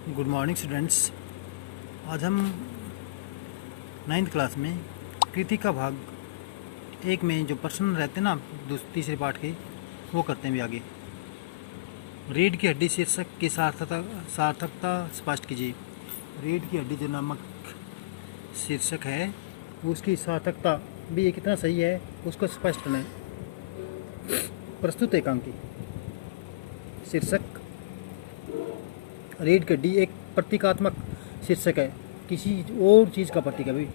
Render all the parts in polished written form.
Good morning students. आज हम 9th class में कृति का भाग 1 में जो प्रश्न रहते हैं ना तीसरे पाठ के, वो करते हैं भी आगे। रीढ़ की हड्डी शीर्षक की सार्थकता स्पष्ट कीजिए। रीढ़ की हड्डी जो नामक शीर्षक है उसकी सार्थकता भी ये कितना सही है उसको स्पष्ट करें। प्रस्तुत एकांकी शीर्षक रीढ़ की हड्डी एक प्रतीकात्मक शीर्षक है, किसी और चीज़ का प्रतीक है भी,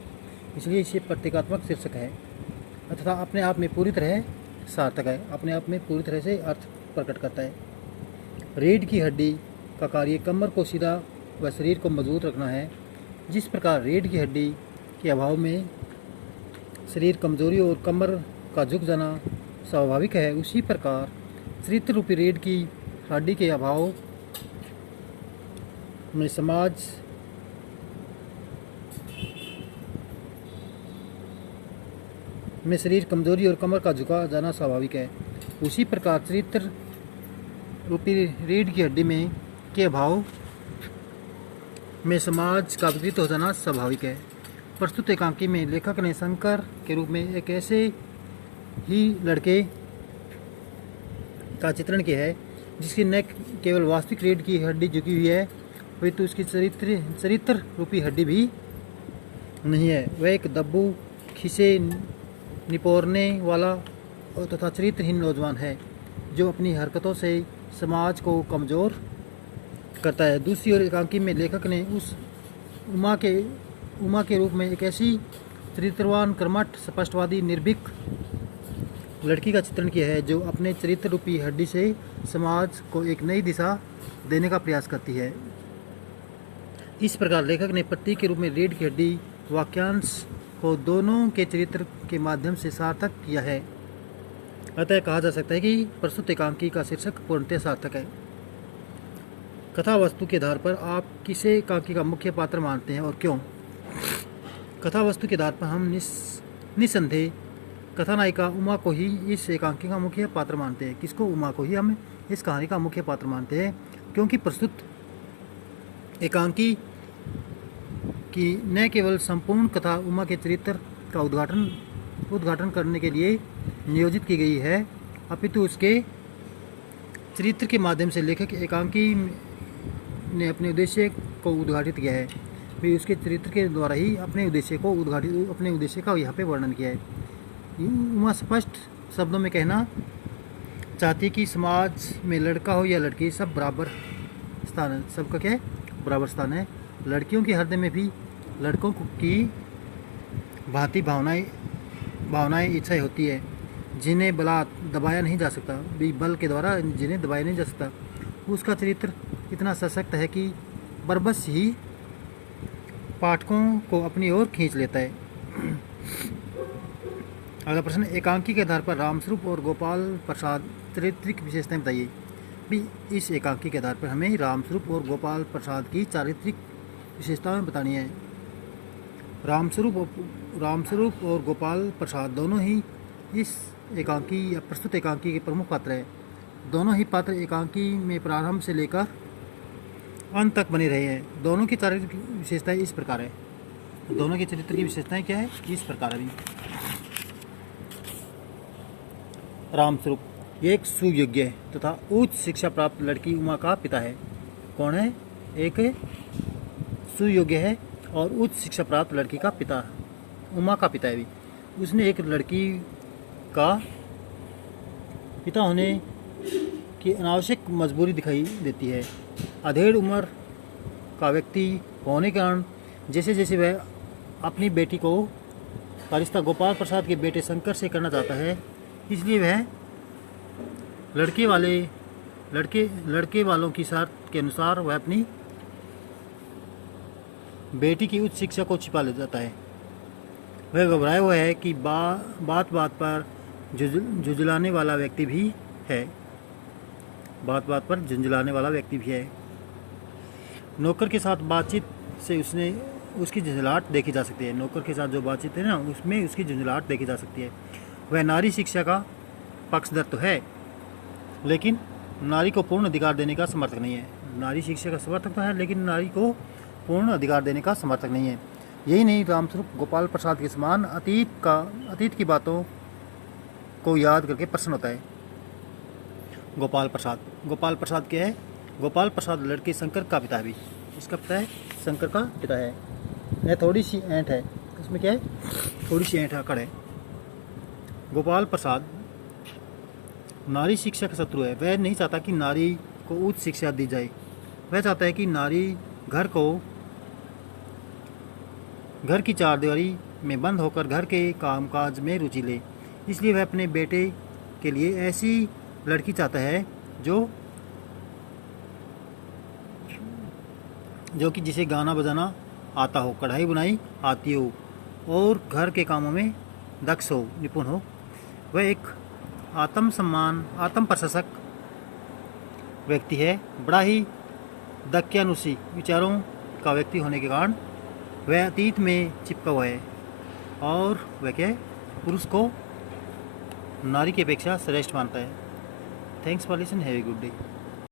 इसलिए इसे प्रतीकात्मक शीर्षक है तथा अपने आप में पूरी तरह सार्थक है, अपने आप में पूरी तरह से अर्थ प्रकट करता है। रीढ़ की हड्डी का कार्य कमर को सीधा व शरीर को मजबूत रखना है। जिस प्रकार रीढ़ की हड्डी के अभाव में शरीर कमजोरी और कमर का झुक जाना स्वाभाविक है, उसी प्रकार चरित्र रूपी रीढ़ की हड्डी के अभाव में समाज में शरीर कमजोरी और कमर का झुका जाना स्वाभाविक है। उसी प्रकार चरित्र रूपी रीढ़ की हड्डी में के अभाव में समाज का विकृत हो जाना स्वाभाविक है। प्रस्तुत एकांकी में लेखक ने शंकर के रूप में एक ऐसे ही लड़के का चित्रण किया है जिसकी न केवल वास्तविक रीढ़ की हड्डी झुकी हुई है, वही तो उसकी चरित्र रूपी हड्डी भी नहीं है। वह एक दब्बू खिसे निपोरने वाला और तथा चरित्रहीन नौजवान है जो अपनी हरकतों से समाज को कमज़ोर करता है। दूसरी ओर एकांकी में लेखक ने उस उमा के रूप में एक ऐसी चरित्रवान कर्मठ स्पष्टवादी निर्भीक लड़की का चित्रण किया है जो अपने चरित्र रूपी हड्डी से समाज को एक नई दिशा देने का प्रयास करती है। इस प्रकार लेखक ने प्रतीक के रूप में रीढ़ की हड्डी वाक्यांश को दोनों के चरित्र के माध्यम से सार्थक किया है। अतः कहा जा सकता है कि प्रस्तुत एकांकी का शीर्षक पूर्णतः सार्थक है। कथा वस्तु के आधार पर आप किसे एकांकी का मुख्य पात्र मानते हैं और क्यों? कथा वस्तु के आधार पर हम निस्संदेह कथानायिका उमा को ही इस एकांकी का मुख्य पात्र मानते हैं। किसको? उमा को ही हम इस कहानी का मुख्य पात्र मानते हैं, क्योंकि प्रस्तुत एकांकी की न केवल संपूर्ण कथा उमा के चरित्र का उद्घाटन करने के लिए नियोजित की गई है, अपितु उसके चरित्र के माध्यम से लेखक एकांकी ने अपने उद्देश्य को उद्घाटित किया है। भी उसके चरित्र के द्वारा ही अपने उद्देश्य का यहाँ पे वर्णन किया है। उमा स्पष्ट शब्दों में कहना चाहती कि समाज में लड़का हो या लड़की सब बराबर स्थान है। सबका क्या है? बराबर स्थान है। लड़कियों के हृदय में भी लड़कों की भांति भावनाएं इच्छाएं होती है जिन्हें दबाया नहीं जा सकता, भी बल के द्वारा जिन्हें दबाया नहीं जा सकता। उसका चरित्र इतना सशक्त है कि बरबस ही पाठकों को अपनी ओर खींच लेता है। अगला प्रश्न, एकांकी के आधार पर रामस्वरूप और गोपाल प्रसाद चारित्रिक विशेषताएं बताइए। भी इस एकांकी के आधार पर हमें रामस्वरूप और गोपाल प्रसाद की चारित्रिक विशेषताएं बतानी है। रामस्वरूप और गोपाल प्रसाद दोनों ही इस एकांकी या प्रस्तुत एकांकी के प्रमुख पात्र हैं। दोनों ही पात्र एकांकी में प्रारंभ से लेकर अंत तक बने रहे हैं। दोनों की चारित्रिक विशेषताएं इस प्रकार है। दोनों के चरित्र की विशेषताएं क्या है? इस प्रकार है। रामस्वरूप ये एक सुयोग्य तथा उच्च शिक्षा प्राप्त लड़की उमा का पिता है। कौन है? एक सुयोग्य है और उच्च शिक्षा प्राप्त लड़की का पिता, उमा का पिता है भी। उसने एक लड़की का पिता होने की अनावश्यक मजबूरी दिखाई देती है। अधेड़ उम्र का व्यक्ति होने के कारण जैसे जैसे वह अपनी बेटी को का रिश्ता गोपाल प्रसाद के बेटे शंकर से करना चाहता है, इसलिए वह लड़के वालों की शर्त के अनुसार वह अपनी बेटी की उच्च शिक्षा को छिपा ले जाता है। वह घबराया हुआ है कि बात पर झुंझलाने वाला व्यक्ति भी है। नौकर के साथ बातचीत से उसकी झुंझलाहट देखी जा सकती है। नौकर के साथ जो बातचीत है ना, उसमें उसकी झुंझलाहट देखी जा सकती है। वह नारी शिक्षा का पक्षधर तो है, लेकिन नारी को पूर्ण अधिकार देने का समर्थक नहीं है। नारी शिक्षा का समर्थक तो है, लेकिन नारी को पूर्ण अधिकार देने का समर्थक नहीं है। यही नहीं, रामस्वरूप गोपाल प्रसाद के समान अतीत की बातों को याद करके प्रसन्न होता है। गोपाल प्रसाद क्या है? गोपाल प्रसाद लड़के शंकर का पिता है भी। इसका पिता है शंकर का पिता है। यह थोड़ी सी ऐंठ है, इसमें क्या है? थोड़ी सी ऐंठ आकड़ है। गोपाल प्रसाद नारी शिक्षा का शत्रु है। वह नहीं चाहता कि नारी को उच्च शिक्षा दी जाए। वह चाहता है कि नारी घर की चारदीवारी में बंद होकर घर के कामकाज में रुचि ले। इसलिए वह अपने बेटे के लिए ऐसी लड़की चाहता है जो कि जिसे गाना बजाना आता हो, कढ़ाई बुनाई आती हो और घर के कामों में दक्ष हो, निपुण हो। वह एक आत्म प्रशंसक व्यक्ति है। बड़ा ही दक्यानुसी विचारों का व्यक्ति होने के कारण वह अतीत में चिपका हुआ है और वह क्या है? पुरुष को नारी की अपेक्षा श्रेष्ठ मानता है। Thanks for listen, have a good day.